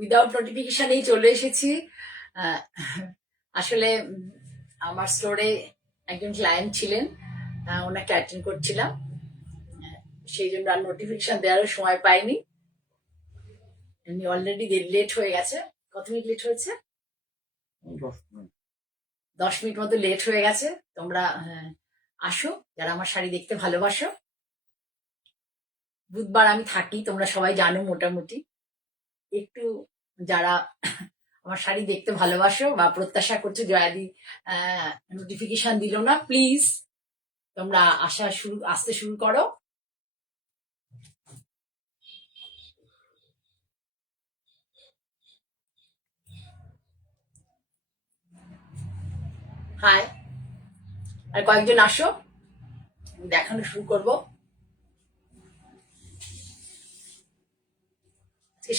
Without নোটিফিকেশনেই চলে এসেছি। আসলে আমার স্টোরে একজন ক্লায়েন্ট ছিলেন, ওনাকে অ্যাটেন্ড করছিলাম, সেই জন্য আর নোটিফিকেশন দেওয়ারও সময় পাইনি। এমনি অলরেডি লেট হয়ে গেছে। কত মিনিট লেট হয়েছে? 10 মিনিট মতো লেট হয়ে গেছে। তোমরা আসো যারা আমার শাড়ি দেখতে ভালোবাসো। বুধবার আমি থাকি, তোমরা সবাই জানো মোটামুটি। একটু যারা আমার শাড়ি দেখতে ভালোবাসো বা প্রত্যাশা করছো জয়াদি নোটিফিকেশন দিল না, প্লিজ তোমরা আসতে শুরু করো। হাই, আর কয়েকজন আসো, দেখানো শুরু করবো।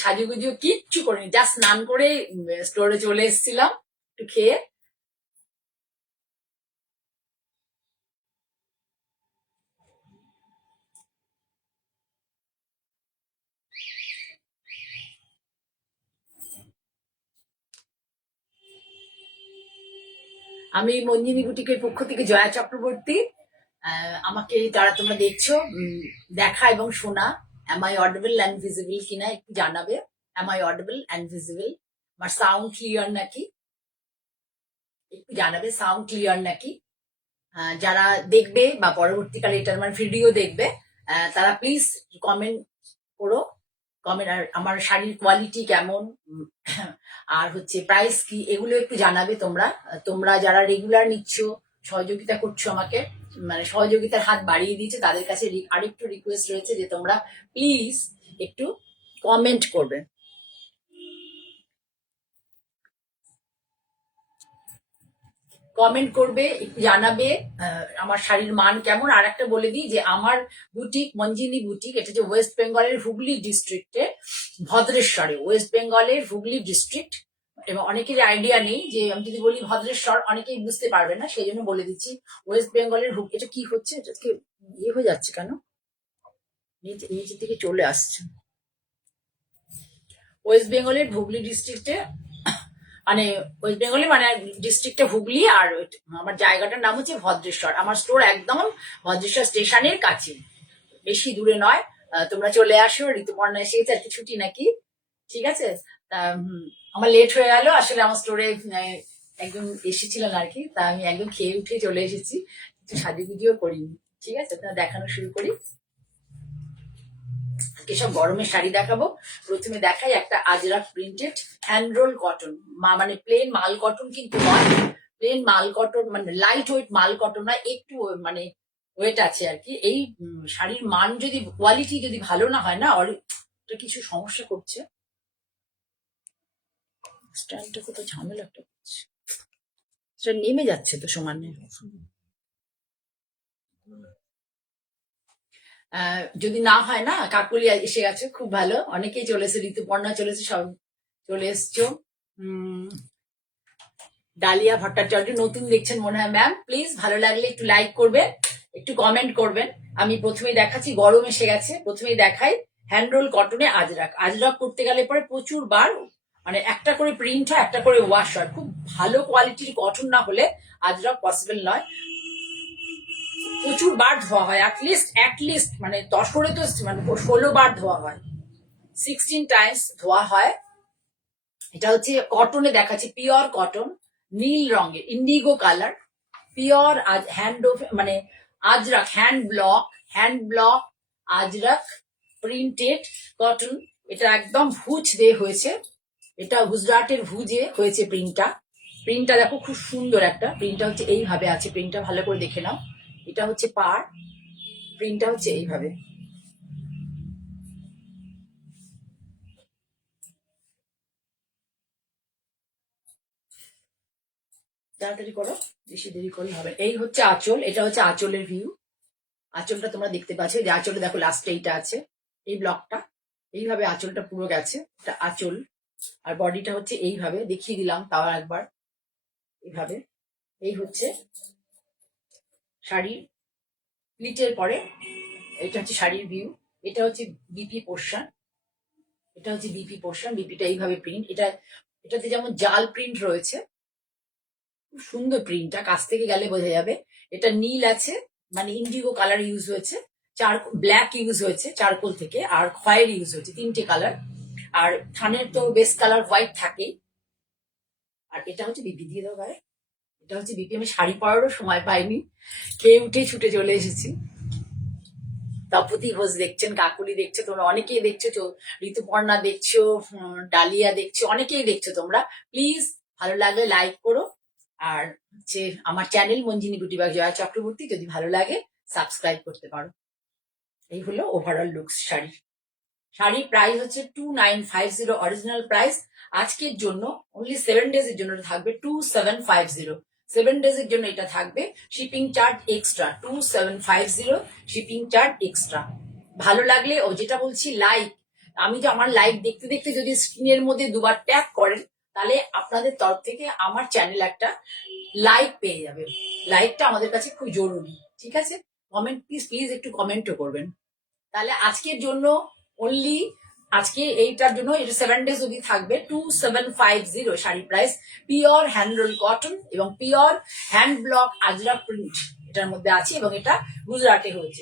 সাজুগুজু কিচ্ছু করিনি, জাস্ট স্নান করে স্টোরে চলে এসেছিলাম একটু খেয়ে। আমি মঞ্জিনী বুটিকের পক্ষ থেকে জয়া চক্রবর্তী। আমাকে যারা তোমরা দেখছো, দেখা এবং শোনা, am I audible and visible কিনা একটু জানাবে। am I audible and visible? আমার সাউন্ড ক্লিয়ার নাকি একটু জানাবে, সাউন্ড ক্লিয়ার নাকি। যারা দেখবে বা পরবর্তীকালে এটার মানে ভিডিও দেখবে, তারা প্লিজ কমেন্ট করো। কমেন্ট, আর আমার শাড়ির কোয়ালিটি কেমন, আর হচ্ছে প্রাইস কি, এগুলো একটু জানাবে। তোমরা যারা রেগুলার নিচ্ছ, সহযোগিতা করছো আমাকে, মানে সহযোগিতার হাত বাড়িয়ে দিয়েছে, তাদের কাছে আরেকটু রিকোয়েস্ট রয়েছে যে তোমরা প্লিজ একটু কমেন্ট করবে। কমেন্ট করবে, একটু জানাবে আমার শাড়ির মান কেমন। আর একটা বলে দিই যে আমার বুটিক মঞ্জিনী বুটিক, এটা যে ওয়েস্ট বেঙ্গলের হুগলি ডিস্ট্রিক্টে, ভদ্রেশ্বরে, ওয়েস্ট বেঙ্গলের হুগলি ডিস্ট্রিক্ট। এবং অনেকের আইডিয়া নেই, যে আমি যদি বলি ভদ্রেশ্বর অনেকেই বুঝতে পারবে না, সেই জন্য বলে দিচ্ছি ওয়েস্ট বেঙ্গলের এটা কি হচ্ছে, এটা ইয়ে হয়ে যাচ্ছে কেন, নিচের দিকে চলে আসছে। ওয়েস্ট বেঙ্গলের হুগলি ডিস্ট্রিক্টে, মানে ওয়েস্ট বেঙ্গলে, মানে ডিস্ট্রিক্টে হুগলি, আর আমার জায়গাটার নাম হচ্ছে ভদ্রেশ্বর। আমার স্টোর একদম ভদ্রেশ্বর স্টেশনের কাছে, বেশি দূরে নয়। তোমরা চলে আসো। ঋতুপর্ণা এসে গেছে, আজকে ছুটি নাকি? ঠিক আছে। তা আমার লেট হয়ে গেল। আসলে আমার স্টোরে একজন এসেছিলেন আর কি, তা আমি একদম খেয়ে উঠে চলে এসেছি, কিছু সাজুগুজিও করিনি। ঠিক আছে, তা দেখানো শুরু করি। এসব গরমের শাড়ি দেখাবো। প্রথমে দেখাই একটা ajrakh printed hand roll cotton, মানে প্লেন মাল কটন কিন্তু নয়, প্লেন মাল কটন, মানে লাইট ওয়েট মাল কটন নয়, একটু মানে ওয়েট আছে আর কি। এই শাড়ির মান যদি, কোয়ালিটি যদি ভালো না হয় না, ওটা কিছু সমস্যা করছে। স্ট্যান্ডটা কোথাও ঝামেলা একটা করছে, সেটা নেমে যাচ্ছে তো সমানে। যদি না হয় না, কাকুলি এসে গেছে, খুব ভালো, অনেকেই চলেছে, ঋতুপর্ণা চলেছে, সব চলে এসছো। ডালিয়া ভট্টাচার্য নতুন দেখছেন মনে হয় ম্যাম, প্লিজ ভালো লাগলে একটু লাইক করবেন, একটু কমেন্ট করবেন। আমি প্রথমেই দেখাচ্ছি, গরম এসে গেছে, প্রথমেই দেখাই হ্যান্ডরোল কটনে আজরাক। আজরাক করতে গেলে পরে প্রচুর বার, মানে একটা করে প্রিন্ট হয়, একটা করে ওয়াশ হয়। খুব ভালো কোয়ালিটির কটন না হলে আজরাক পসিবল নয়। প্রচুর বার ধোয়া হয়, অ্যাটলিস্ট মানে 10 করে তো মানে 16 বার ধোয়া হয়, 16 টাইমস ধোয়া হয়। এটা হচ্ছে কটনে দেখাচ্ছি, পিওর কটন, নীল রঙের, ইন্ডিগো কালার, পিওর হ্যান্ড, মানে Ajrak hand block Ajrak printed cotton. এটা একদম ভুজ দিয়ে হয়েছে, এটা গুজরাটের ভুজে হয়েছে প্রিন্টটা দেখো, খুব সুন্দর একটা প্রিন্টটা হচ্ছে, এইভাবে আছে প্রিন্টটা, ভালো করে দেখে নাও। এটা হচ্ছে পার, প্রিন্টটা হচ্ছে এইভাবে। তাড়াতাড়ি করো, বেশি দেরি করলে হবে। এই হচ্ছে আঁচল, এটা হচ্ছে আঁচলের ভিউ। আঁচলটা তোমরা দেখতে পাচ্ছ, যে আঁচলে দেখো লাস্টে এইটা আছে, এই ব্লকটা, এইভাবে আঁচলটা পুরো গেছে, এটা আঁচল। আর বডিটা হচ্ছে এইভাবে, দেখিয়ে দিলাম তাও একবার, এইভাবে। এই হচ্ছে শাড়ির প্লিটের পরে, এটা হচ্ছে শাড়ির ভিউ। এটা হচ্ছে বিপি পোর্শন, এটা হচ্ছে বিপি পোর্শন, বিপিটা এইভাবে প্রিন্ট। এটাতে যেমন জাল প্রিন্ট রয়েছে, খুব সুন্দর প্রিন্টটা, কাছ থেকে গেলে বোঝা যাবে। এটা নীল আছে, মানে ইন্ডিগো কালার ইউজ হয়েছে, ব্ল্যাক ইউজ হয়েছে চারকোল থেকে, আর খয়ের ইউজ হয়েছে, 3টে কালার। আর থানের তো বেস্ট কালার হোয়াইট থাকেই। আর এটা হচ্ছে বিপি, দিয়ে দাও গায়ে। এটা হচ্ছে বিপি। আমি শাড়ি পরারও সময় পাইনি, খেয়ে উঠে ছুটে চলে এসেছি। তপতি ঘোষ দেখছেন, কাকুলি দেখছো, তোমরা অনেকেই দেখছো, ঋতুপর্ণা দেখছো, ডালিয়া দেখছো, অনেকেই দেখছো তোমরা। প্লিজ ভালো লাগলে লাইক করো। আর হচ্ছে আমার channel Manjini beauty by Jaya Chakraborty, যদি ভালো লাগে সাবস্ক্রাইব করতে পারো। এই হলো ওভারঅল লুকস শাড়ি। শাড়ির প্রাইস হচ্ছে 2950 অরিজিনাল প্রাইস। আজকের জন্য অনলি 7 ডেজ এর জন্য থাকবে 2750। 7 ডেজ এর জন্য এটা থাকবে, shipping charge extra 2750, shipping charge extra. ভালো লাগলে, ও যেটা বলছি, লাইক, আমি যে আমার লাইক দেখতে দেখতে যদি স্ক্রিনের মধ্যে দুবার ট্যাপ করেন, তাহলে আপনাদের তরফ থেকে আমার চ্যানেল একটা লাইক পেয়ে যাবে। লাইকটা আমাদের কাছে খুব জরুরি, ঠিক আছে? কমেন্ট প্লিজ, প্লিজ একটু কমেন্টও করবেন। তাহলে আজকের জন্য অনলি, আজকে এইটার জন্য এটা 7 ডেজ অবধি থাকবে 2750 sari price. Pure hand roll cotton এবং pure hand block ajrakh print এটার মধ্যে আছে, এবং এটা গুজরাটে হয়েছে।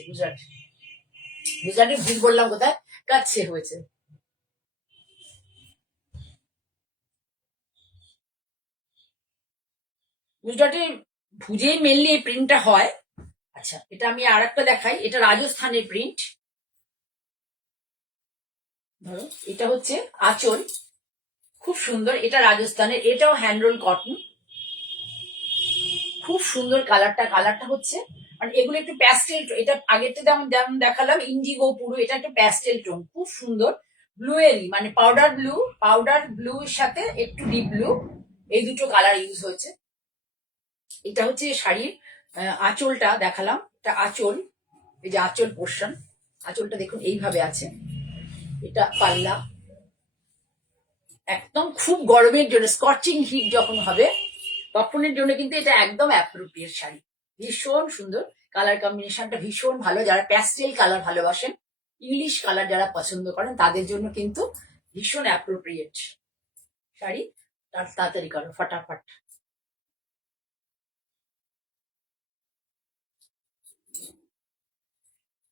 গুজরাটে ভুল বললাম কোথায়, কাচ্ছে হয়েছে। গুজরাটে ভুজেই মেনলি এই প্রিন্টটা হয়। আচ্ছা, এটা আমি আর একটা দেখাই, এটা রাজস্থানের প্রিন্ট। ধরো, এটা হচ্ছে আঁচল, খুব সুন্দর, এটা রাজস্থানের, এটাও হ্যান্ড রোল কটন, খুব সুন্দর কালারটা হচ্ছে, মানে এগুলো একটু প্যাস্টেল, এটা আগেরটা যেমন যেমন দেখালাম ইন্ডিগো পুরো, এটা একটু প্যাস্টেল টোন, খুব সুন্দর। ব্লুয়েরই, মানে পাউডার ব্লু এর সাথে একটু ডিপ ব্লু, এই দুটো কালার ইউজ হয়েছে। এটা হচ্ছে শাড়ির আঁচলটা দেখালাম, এটা আঁচল, এই যে আঁচল পোর্শন, আঁচলটা দেখুন এইভাবে আছে। এটা পাল্লা, একদম খুব গরমের জন্য, স্কচিং হিট যখন হবে তখনের জন্য কিন্তু এটা একদম অ্যাপ্রোপ্রিয়েট শাড়ি। ভীষণ সুন্দর, কালার কম্বিনেশনটা ভীষণ ভালো। যারা প্যাস্টেল কালার ভালোবাসেন, ইংলিশ কালার যারা পছন্দ করেন, তাদের জন্য কিন্তু ভীষণ অ্যাপ্রোপ্রিয়েট শাড়ি। তাড়াতাড়ি করো, ফটাফট।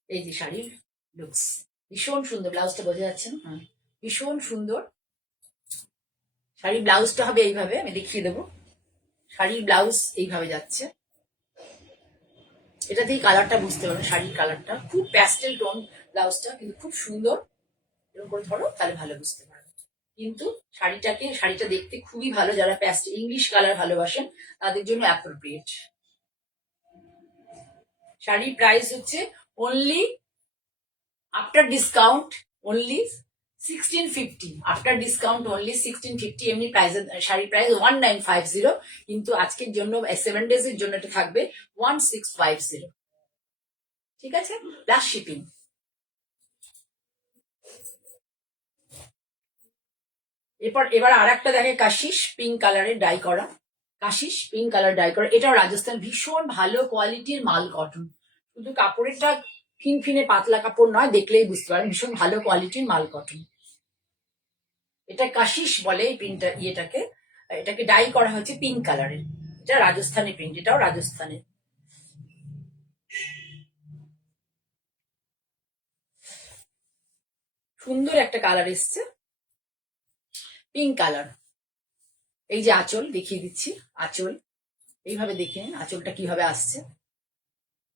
এই যে শাড়ির লুকস, ভীষণ সুন্দর। ব্লাউজটা বোঝা যাচ্ছে না? ভীষণ সুন্দর শাড়ির ব্লাউজটা হবে এইভাবে, আমি দেখিয়ে দেবো। শাড়ির ব্লাউজ এইভাবে যাচ্ছে, এটাতেই কালারটা বুঝতে পারো, শাড়ির কালারটা খুব প্যাস্টেল টোন, ব্লাউজটা কিন্তু খুব সুন্দর। এরকম করে ধরো, তাহলে ভালো বুঝতে পারবে। কিন্তু শাড়িটা দেখতে খুবই ভালো, যারা প্যাস্টেল ইংলিশ কালার ভালোবাসেন তাদের জন্য অ্যাপ্রোপ্রিয়েট। শাড়ির প্রাইস হচ্ছে only after discount only 1650, after discount only 1650। এমনি প্রাইস, শাড়ির প্রাইস 1950, কিন্তু আজকের জন্য 7 ডেজ এর জন্য এটা থাকবে 1650, ঠিক আছে, প্লাস শিপিং। এবার আর একটা দেখে, কাশিস পিঙ্ক কালারের ডাই করা, কাশিস পিঙ্ক কালার ডাই করা, এটাও রাজস্থান, ভীষণ ভালো কোয়ালিটির মাল কটন, শুধু কাপড়েরটা ফিনফিনে পাতলা কাপড় নয়, দেখলেই বুঝতে পারেন ভীষণ ভালো কোয়ালিটির মাল কটন। এটা কাশিস বলে এই প্রিন্টটা, এটাকে ডাই করা হচ্ছে পিঙ্ক কালারের। এটা রাজস্থানের প্রিন্ট, এটাও রাজস্থানের। সুন্দর একটা কালার এসছে, পিঙ্ক কালার। এই যে আঁচল দেখিয়ে দিচ্ছি, আঁচল এইভাবে দেখে নিন আঁচলটা কিভাবে আসছে।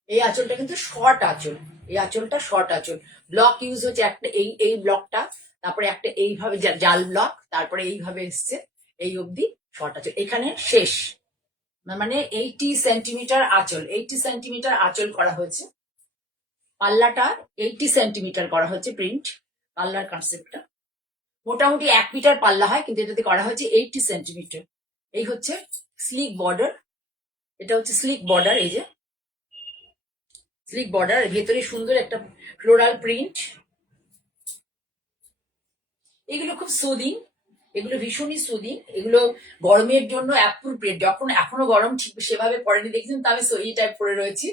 এই আঁচলটা কিন্তু শর্ট আঁচল, এই আঁচলটা শর্ট আঁচল। ব্লক ইউজ হচ্ছে একটা, এই ব্লকটা, তারপরে একটা এইভাবে জাল ব্লক, তারপরে এইভাবে এসছে এই অবধি শর্ট আঁচল, এখানে শেষ। মানে 80 সেন্টিমিটার আঁচল, 80 সেন্টিমিটার আঁচল করা হয়েছে। পাল্লাটা 80 সেন্টিমিটার করা হয়েছে প্রিন্ট, পাল্লার কনসেপ্টটা মোটামুটি 1 মিটার পাল্লা হয়, কিন্তু এটাতে করা হয়েছে 80 সেন্টিমিটার। এই হচ্ছে স্লিক বর্ডার, এটা হচ্ছে স্লিক বর্ডার, এই যে স্লিক বর্ডার, ভেতরে সুন্দর একটা ফ্লোরাল প্রিন্ট। এগুলো খুব সুদিং, এগুলো ভীষণই সুদিং, এগুলো গরমের জন্য অ্যাপ্রোপ্রিয়েট। যখন এখনো গরম ঠিক সেভাবে পড়েনি দেখছেন, তো আমি এই টাইপ পরে রয়েছি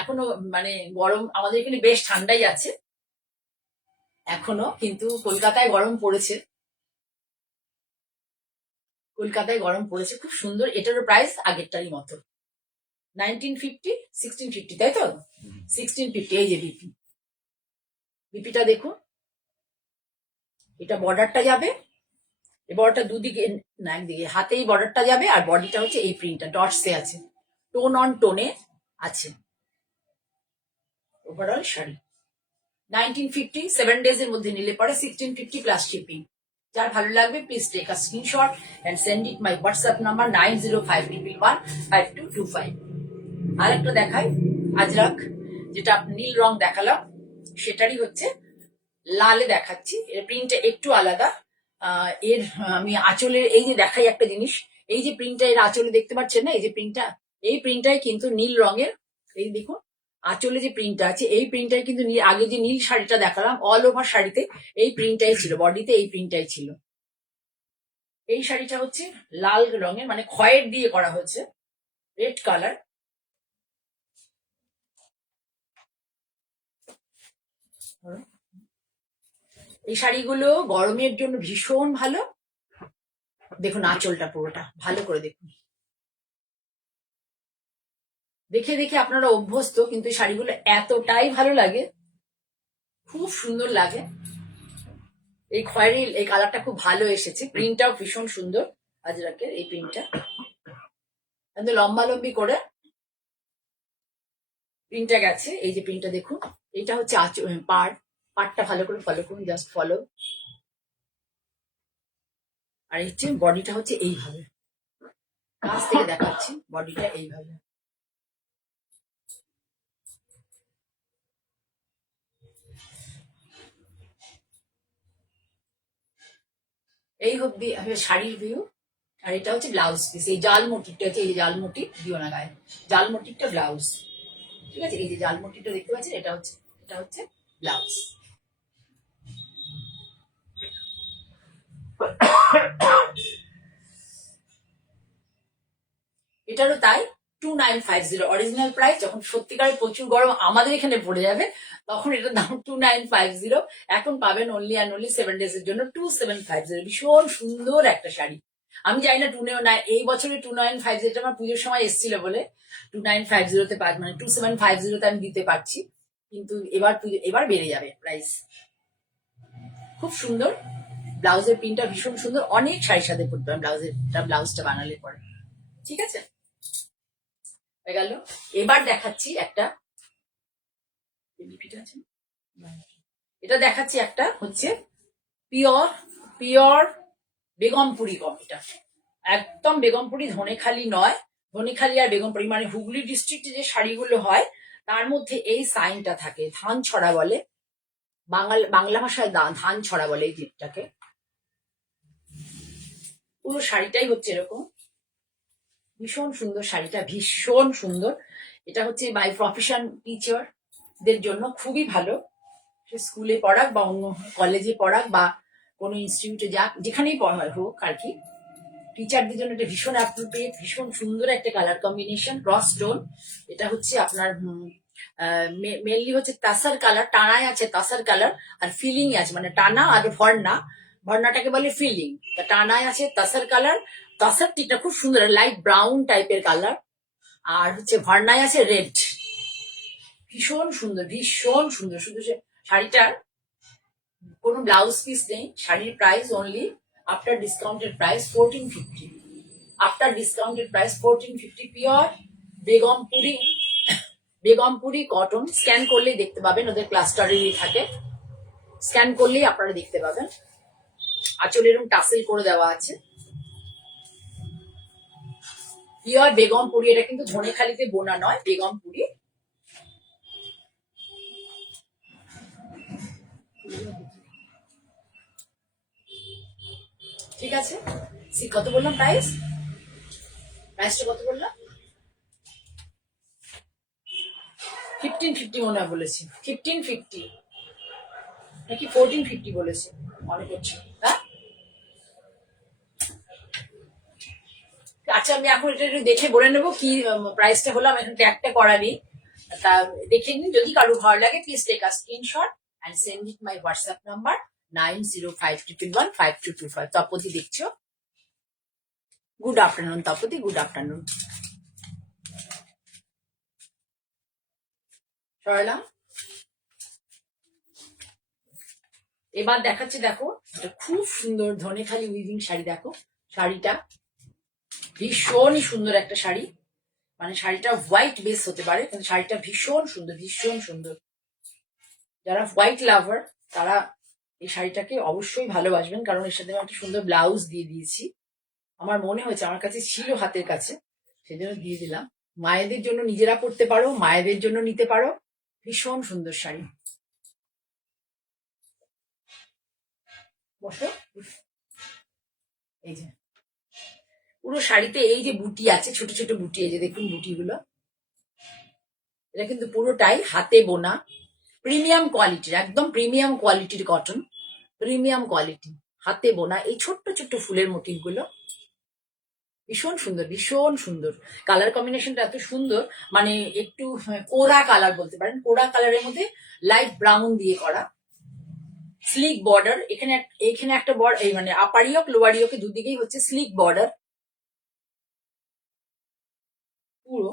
এখনো, মানে গরম আমাদের এখানে বেশ ঠান্ডাই আছে। এখনো, কিন্তু কলকাতায় গরম পড়েছে, কলকাতায় গরম পড়েছে। খুব সুন্দর। এটারও প্রাইস আগেরটারই মতো, 1950, 1650, তাই তো? 1650। এই যে বিপি, বিপিটা দেখুন, এটা বর্ডারটা যাবে, এই বর্ডারটা দুদিকে, না একদিকে, হাতেই বর্ডারটা যাবে, আর বডিটা হচ্ছে এই প্রিন্টটা ডটসে আছে, টোন অন টোনে আছে। ওভারঅল শাড়ি 1950, 7 days এর মধ্যে নিলে পরে 1650 প্লাস শিপিং। যার ভালো লাগবে please take a screenshot and send it my WhatsApp number 9051115225। আর একটা দেখাই আজরাক, যেটা নীল রং দেখালাম সেটারই হচ্ছে লালে দেখাচ্ছি। এর প্রিন্টটা একটু আলাদা। এর আমি আঁচলের এই যে দেখাই একটা জিনিস, এই যে প্রিন্টটা এর আঁচলে দেখতে পাচ্ছেন না, এই যে প্রিন্টটা, এই প্রিন্টটাই কিন্তু নীল রঙের। এই দেখুন আঁচলে যে প্রিন্টটা আছে, এই প্রিন্টটাই কিন্তু আগে যে নীল শাড়িটা দেখালাম অল ওভার শাড়িতে এই প্রিন্টটাই ছিল, বডিতে এই প্রিন্টটাই ছিল। এই শাড়িটা হচ্ছে লাল রঙের, মানে খয়ের দিয়ে করা হয়েছে, রেড কালার। এই শাড়িগুলো গরমের জন্য ভীষণ ভালো। দেখুন আঁচলটা পুরোটা ভালো করে দেখুন, দেখে দেখে আপনারা অভ্যস্ত, কিন্তু এই শাড়িগুলো এতটাই ভালো লাগে, খুব সুন্দর লাগে। এই খয়েরি এই কালারটা খুব ভালো এসেছে, প্রিন্টটাও ভীষণ সুন্দর আজরাকের এই প্রিন্টটা, একদম লম্বা লম্বি করে প্রিন্টটা গেছে। এই যে প্রিন্টটা দেখুন, এটা হচ্ছে পাড়টা ভালো করে ফলো করুন, জাস্ট ফলো। আর হচ্ছে বডিটা হচ্ছে এইভাবে, কাছ থেকে দেখাচ্ছি, বডিটা এইভাবে। এই অব্দি শাড়ির ভিউ। আর এটা হচ্ছে ব্লাউজ পিস, এই জাল মোটিভটা হচ্ছে, এই যে জাল মোটিভ দিও না গায়ে, জাল মোটিভটা ব্লাউজ, ঠিক আছে? এই যে জাল মোটিভটা দেখতে পাচ্ছেন, এটা হচ্ছে ব্লাউজ। এটারও তাই, 2950 অরিজিনাল প্রাইস। যখন সত্যিকারে প্রচুর গরম আমাদের এখানে পড়ে যাবে, তখন এটার দাম 2950। এখন পাবেন অনলি অ্যান্ড অনলি 7 days এর জন্য 2750। ভীষণ সুন্দর একটা শাড়ি। আমি জানি না এই বছরে 2950 আমার পুজোর সময় এসেছিল বলে 2950-তে মানে 2750-তে আমি দিতে পারছি, কিন্তু এবার বেড়ে যাবে প্রাইস। খুব সুন্দর, ব্লাউজের প্রিন্টটা ভীষণ সুন্দর, অনেক শাড়ির সাথে পরতে পারেন ব্লাউজটা বানালে পরে, ঠিক আছে? হয়ে গেল। এবার দেখাচ্ছি একটা, এটা দেখাচ্ছি একটা হচ্ছে পিওর পিওর বেগমপুরি এটা একদম বেগমপুরি, ধনেখালি নয়। ধনেখালি আর বেগমপুরি মানে হুগলি ডিস্ট্রিক্টে যে শাড়িগুলো হয় তার মধ্যে এই সাইনটা থাকে, ধান ছড়া বলে, বাংলা ভাষায় ধান ছড়া বলে এই দিকটাকে। পুরো শাড়িটাই হচ্ছে এরকম, ভীষণ সুন্দর শাড়িটা, ভীষণ সুন্দর। এটা হচ্ছে বাই প্রফেশন টিচারদের জন্য খুবই ভালো, সে স্কুলে পড়াক বা অন্য কলেজে পড়াক বা কোনো ইনস্টিটিউটে যাক, যেখানেই পড়া হোক আর কি, টিচারদের জন্য এটা ভীষণ অ্যাপ্রোপ্রিয়েট, ভীষণ সুন্দর একটা কালার কম্বিনেশন, ক্রস টোন। এটা হচ্ছে আপনার মেনলি হচ্ছে তাসার কালার, টানায় আছে তাসার কালার, আর ফিলিং আছে, মানে টানা আর ভর্নাটাকে বলে ফিলিং, টানায় আছে তাসার কালার। তাসার টিটা খুব সুন্দর, লাইট ব্রাউন টাইপের কালার, আর হচ্ছে ভর্নায় আছে রেড। ভীষণ সুন্দর, ভীষণ সুন্দর। শুধু শাড়িটার কোনো ব্লাউজ পিস নেই, শাড়ির price only after discounted price 1450। After discounted price 1450। Pure Begumpuri cotton. Scan করলেই দেখতে পাবেন, ওদের ক্লাস্টারেরই থাকে, স্ক্যান করলেই আপনারা দেখতে পাবেন। আঁচলে এরকম টাসেল করে দেওয়া আছে, পিওর বেগমপুরি। এটা কিন্তু ধনেখালিতে বোনা নয়, বেগমপুরি। ঠিক আছে, কত বললাম প্রাইসটা কত বললাম? 1550 মনে হয় বলেছি, 1550 নাকি 1450 বলেছি, মনে করছি। হ্যাঁ, আচ্ছা আমি এখন এটা একটু দেখে বলে নেবো কি প্রাইসটা হলো। আমি এখন ট্যাগটা করা নেই, তা দেখে নিন। যদি কারো ভালো লাগে please take a screenshot and send it my WhatsApp number 9051115225. Tapati দেখছো? Good afternoon Tapati, good afternoon. সরলাম, এবার দেখাচ্ছি, দেখো এটা খুব সুন্দর ধনেখালি উইভিং শাড়ি। দেখো শাড়িটা ভীষণই সুন্দর একটা শাড়ি, মানে শাড়িটা হোয়াইট বেস হতে পারে কিন্তু শাড়িটা ভীষণ সুন্দর, ভীষণ সুন্দর। যারা হোয়াইট লাভার তারা এই শাড়িটাকে অবশ্যই ভালোবাসবেন, কারণ এর সাথে একটা সুন্দর ব্লাউজ দিয়ে দিয়েছি। আমার মনে হয়েছে, আমার কাছে ছিল হাতের কাছে, সেজন্য দিয়ে দিলাম। মায়েদের জন্য নিজেরা পরতে পারো, মায়েদের জন্য নিতে পারো, ভীষণ সুন্দর শাড়ি। বসো। এই যে পুরো শাড়িতে এই যে বুটি আছে, ছোট ছোট বুটি, এই যে দেখুন বুটিগুলো, এটা কিন্তু পুরোটাই হাতে বোনা, প্রিমিয়াম কোয়ালিটির, একদম প্রিমিয়াম কোয়ালিটির কটন, প্রিমিয়াম কোয়ালিটি, হাতে বোনা। এই ছোট্ট ছোট্ট ফুলের মোটিভ গুলো ভীষণ সুন্দর, ভীষণ সুন্দর। কালার কম্বিনেশনটা এত সুন্দর, মানে একটু কোরা কালার বলতে পারেন, কোরা কালারের মধ্যে লাইট ব্রাউন দিয়ে করা, স্লিক বর্ডার। এখানে একটা বর্ডার, এই মানে আপার ইয়ক লোয়ার ইয়কে দুদিকেই হচ্ছে স্লিক বর্ডার, পুরো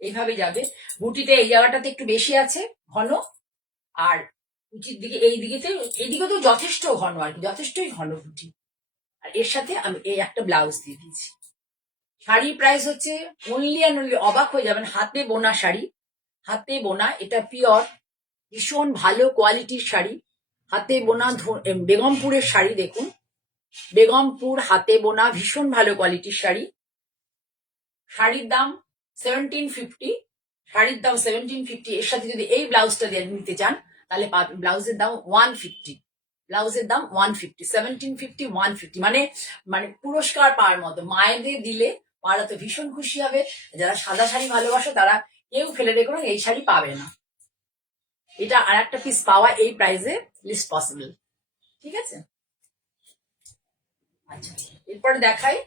এইভাবে যাবে। বুটিতে এই জায়গাটাতে একটু বেশি আছে ঘন, আর উচিত দিকে এইদিকে তো যথেষ্ট ঘন, আর কি যথেষ্টই ঘন বুটি। আর এর সাথে আমি এই একটা ব্লাউজ দিয়ে দিয়েছি। শাড়ির প্রাইস হচ্ছে অনলি অ্যান্ড অনলি, অবাক হয়ে যাবেন, হাতে বোনা শাড়ি, হাতে বোনা, এটা পিওর, ভীষণ ভালো কোয়ালিটির শাড়ি, হাতে বোনা। বেগমপুরের শাড়ি, দেখুন বেগমপুর হাতে বোনা, ভীষণ ভালো কোয়ালিটির শাড়ি। শাড়ির দাম 1750, শাড়ির দাম 1750। এর সাথে যদি এই ব্লাউজটা নিতে চান তাহলে ব্লাউজের দাম 150, ব্লাউজের দাম 150, 1750 150, মানে মানে পুরস্কার পাওয়ার মতো। মায়েদের দিলে মারা তো ভীষণ খুশি হবে। যারা সাদা শাড়ি ভালোবাসো তারা কেউ ফেলে রেখো না, এই শাড়ি পাবে না। এটা আর একটা পিস পাওয়া এই প্রাইসে লিস্ট পসিবল, ঠিক আছে? আচ্ছা, এরপরে দেখাই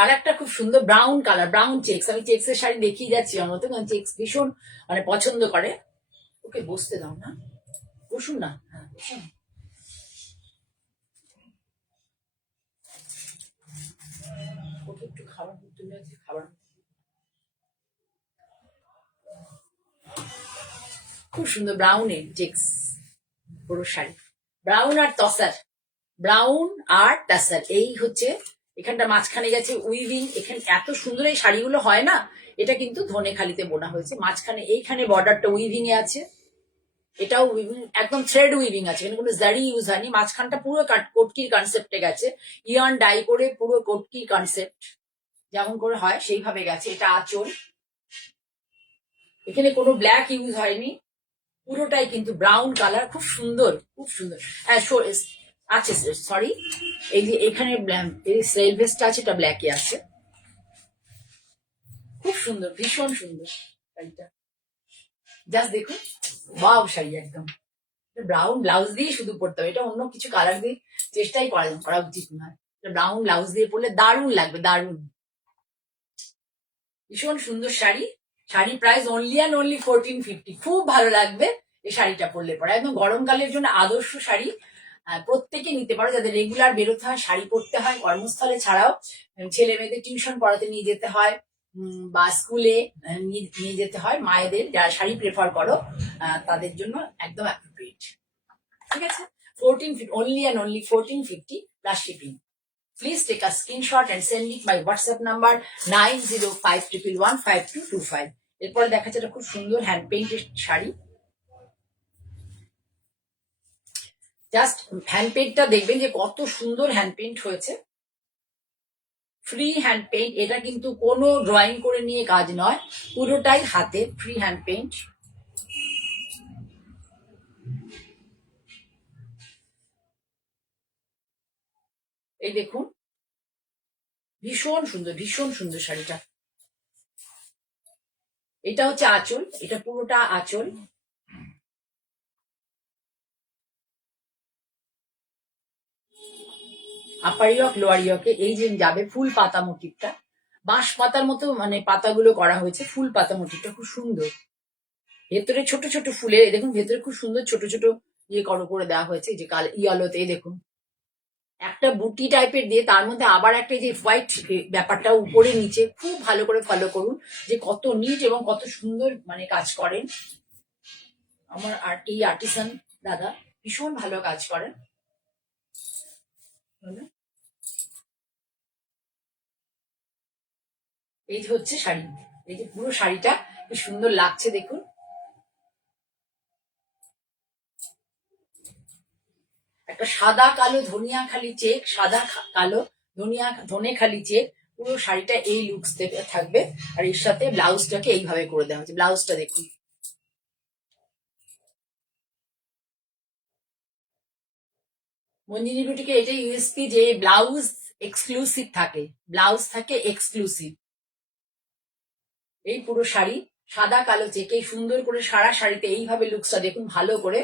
আর একটা খুব সুন্দর ব্রাউন কালার, ব্রাউন চেক্স। আমি চেক্সের শাড়ি দেখিয়ে যাচ্ছি আমার মতো, কারণ চেক্স ভীষণ মানে পছন্দ করে। ওকে বসতে দাও না, বসুন না, হ্যাঁ বসুন। ওকে একটু খাবার তুলে আছে, খাবার। খুব সুন্দর ব্রাউনের চেক্স পুরো শাড়ি, ব্রাউন আর তসার, ব্রাউন আর টাসার, এই হচ্ছে এখানটা মাঝখানে গেছে উইভিং। এখানে এত সুন্দর এই শাড়িগুলো হয় না, এটা কিন্তু ধনেখালিতে বোনা হয়েছে। মাঝখানে এইখানে বর্ডারটা উইভিং এ আছে, এটাও উইভিং, একদম থ্রেড উইভিং আছে, এখানে কোনো জারি ইউজ হয়নি। মাঝখানটা পুরো কোটকির কনসেপ্টে গেছে, ইয়ার্ন ডাই করে পুরো কোটকির কনসেপ্ট যেমন করে হয় সেইভাবে গেছে। এটা আঁচল, এখানে কোনো ব্ল্যাক ইউজ হয়নি, পুরোটাই কিন্তু ব্রাউন কালার, খুব সুন্দর, খুব সুন্দর। হ্যাঁ আছে, সরি, এই যে এখানে সেল ভেস্টটা আছে, এটা ব্ল্যাকে আছে, খুব সুন্দর, ভীষণ সুন্দর শাড়িটা। জাস্ট দেখুন, ওয়াও শাড়ি একদম। ব্রাউন ব্লাউজ দিয়ে শুধু পরতে হবে, এটা অন্য কিছু কালার দিয়ে চেষ্টাই করা উচিত নয়। ব্রাউন ব্লাউজ দিয়ে পরলে দারুণ লাগবে, দারুণ, ভীষণ সুন্দর sari. Sari price only and only 1450, খুব ভালো লাগবে এই শাড়িটা পরলে পরে, একদম গরমকালের জন্য আদর্শ শাড়ি। প্রত্যেকে নিতে পারো, যাদের রেগুলার বেরোতে হয়, শাড়ি পরতে হয় কর্মস্থলে ছাড়াও, ছেলে মেয়েদের টিউশন পড়াতে নিয়ে যেতে হয়, বা স্কুলে নিয়ে যেতে হয়, মায়েদের যারা শাড়ি প্রেফার করো তাদের জন্য একদম অ্যাপ্রোপ্রিয়েট, ঠিক আছে? 1450, only and only 1450 plus shipping. Please take a screenshot and send it my WhatsApp number 9051115225. এরপরে দেখাচ্ছে একটা খুব সুন্দর hand painted sari. Just hand পেইন্টটা দেখবেন যে কত সুন্দর হ্যান্ড পেইন্ট হয়েছে, ফ্রি হ্যান্ড পেইন্ট। এটা কিন্তু কোনো ড্রয়িং করে নিয়ে কাজ নয়, পুরোটাই হাতে ফ্রি হ্যান্ড পেইন্ট। এই দেখুন, ভীষণ সুন্দর, ভীষণ সুন্দর শাড়িটা। এটা হচ্ছে আঁচল, এটা পুরোটা আঁচল, আপার ইয়ক লোয়ার ইয়কে এই যে যাবে ফুল পাতা মোটিভটা, বাঁশ পাতার মতো মানে পাতাগুলো করা হয়েছে, ফুল পাতা মোটিভটা খুব সুন্দর। ভেতরে ছোট ছোট ফুলে দেখুন, ভেতরে খুব সুন্দর ছোট ছোট ইয়ে করে দেওয়া হয়েছে, যে কাল ইয়ালোতে দেখুন একটা বুটি টাইপের দিয়ে তার মধ্যে আবার একটা যে হোয়াইট ব্যাপারটা উপরে নিচে খুব ভালো করে ফলো করুন, যে কত নিট এবং কত সুন্দর মানে কাজ করেন আমার এই আর্টিসান দাদা, ভীষণ ভালো কাজ করেন। এই যে হচ্ছে শাড়ি, এই যে পুরো শাড়িটা কি সুন্দর লাগছে দেখুন। একটা সাদা কালো ধনিয়া খালি চেক, সাদা কালো ধনে খালি চেক, পুরো শাড়িটা এই লুকস থাকবে। আর এর সাথে ব্লাউজটাকে এইভাবে করে দেওয়া হচ্ছে, ব্লাউজটা দেখুন। মঞ্জিনী বুটিকে এটাই ইউএসপি যে ব্লাউজ এক্সক্লুসিভ থাকে, ব্লাউজ থাকে এক্সক্লুসিভ। এই পুরো শাড়ি সাদা কালো চেকে সুন্দর করে সারা শাড়িতে এইভাবে লুকসটা দেখুন ভালো করে।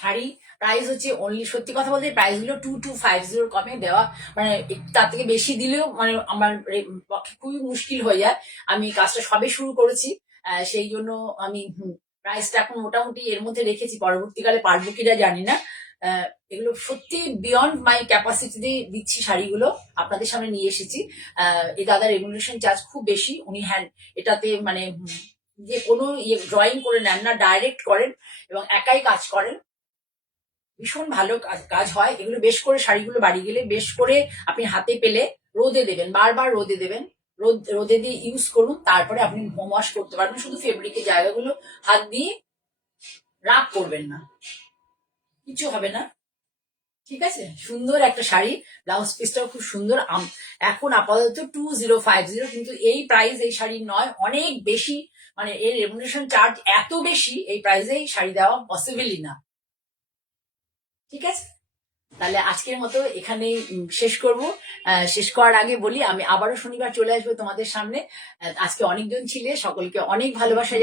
শাড়ি প্রাইস হচ্ছে অনলি, সত্যি কথা বলতে প্রাইস গুলো 2250 কমে দেওয়া, মানে তার থেকে বেশি দিলেও মানে আমার পক্ষে খুবই মুশকিল হয়ে যায়। আমি কাজটা সবে শুরু করেছি, সেই জন্য আমি প্রাইসটা এখন মোটামুটি এর মধ্যে রেখেছি, পরবর্তীকালে পারবো কিনা জানি না। এগুলো সত্যি বিয়ন্ড মাই ক্যাপাসিটি দিয়ে দিচ্ছি শাড়িগুলো, আপনাদের সামনে নিয়ে এসেছি। এই দাদার রেগুলেশন চার্জ খুব বেশি, উনি হ্যান্ড এটাতে মানে যে কোনো ইয়ে ড্রয়িং করে নেন না, ডাইরেক্ট করেন এবং একাই কাজ করেন, ভীষণ ভালো কাজ হয় এগুলো। বেশ করে শাড়িগুলো বাড়ি গেলে বেশ করে আপনি হাতে পেলে রোদে দেবেন, বারবার রোদে দেবেন, রোদে দিয়ে ইউজ করুন, তারপরে আপনি হোম ওয়াশ করতে পারবেন। শুধু ফেব্রিকের জায়গাগুলো হাত দিয়ে রাগ করবেন না, কিছু হবে না। ঠিক আছে, সুন্দর একটা শাড়ি, ব্লাউজ পিসটাও খুব সুন্দর। এখন আপাতত 2050, কিন্তু এই প্রাইস এই শাড়ির নয়, অনেক বেশি, মানে এর রেমুনেশন চার্জ এত বেশি, এই প্রাইসে শাড়ি দেওয়া পসিবলই না। ঠিক আছে, তাহলে আজকের মতো এখানেই শেষ করব। শেষ করার আগে বলি আমি আবারও শনিবার চলে আসবো তোমাদের সামনে। আজকে অনেকজন ছিলে, সকলকে অনেক ভালোবাসা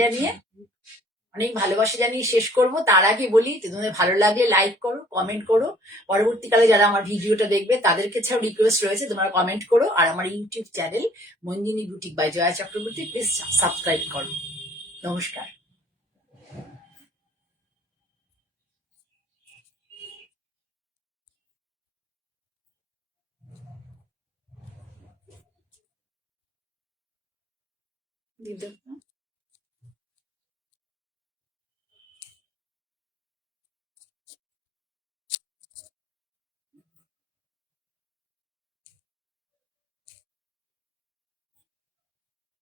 জানিয়ে শেষ করব। তার আগে বলি যে তোমাদের ভালো লাগলে লাইক করো, কমেন্ট করো। পরবর্তীকালে যারা আমার ভিডিওটা দেখবে তাদের কাছেও রিকোয়েস্ট রয়েছে, তোমরা কমেন্ট করো। আর আমার YouTube channel Manjini boutique by Jaya Chakraborty please subscribe করো। নমস্কার।